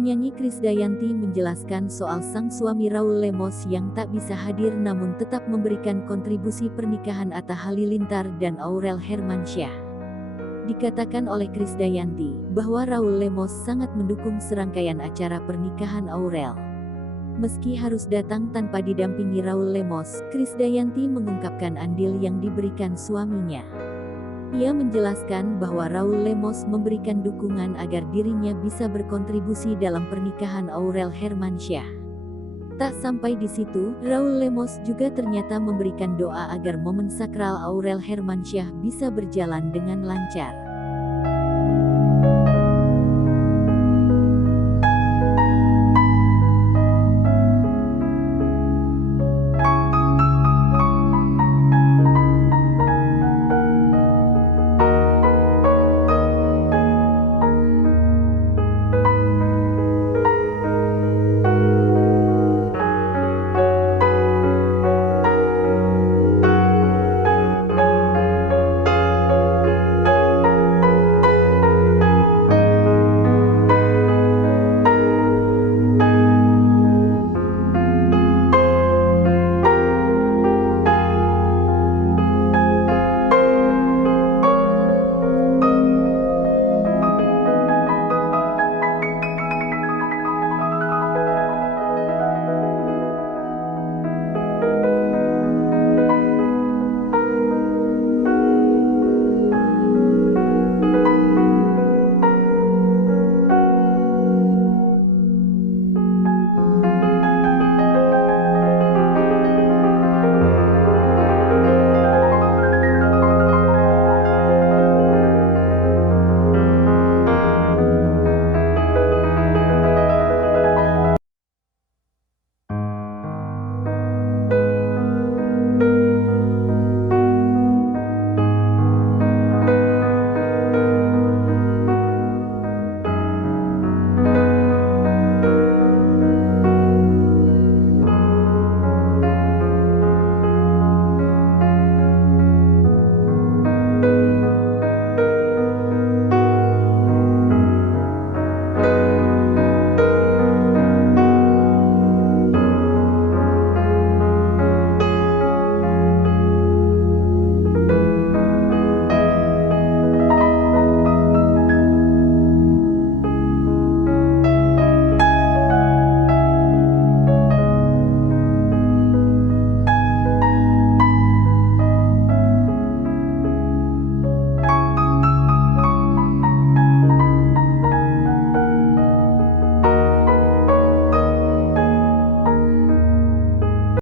Penyanyi Krisdayanti menjelaskan soal sang suami Raul Lemos yang tak bisa hadir namun tetap memberikan kontribusi pernikahan Atta Halilintar dan Aurel Hermansyah. Dikatakan oleh Krisdayanti bahwa Raul Lemos sangat mendukung serangkaian acara pernikahan Aurel. Meski harus datang tanpa didampingi Raul Lemos, Krisdayanti mengungkapkan andil yang diberikan suaminya. Ia menjelaskan bahwa Raul Lemos memberikan dukungan agar dirinya bisa berkontribusi dalam pernikahan Aurel Hermansyah. Tak sampai di situ, Raul Lemos juga ternyata memberikan doa agar momen sakral Aurel Hermansyah bisa berjalan dengan lancar.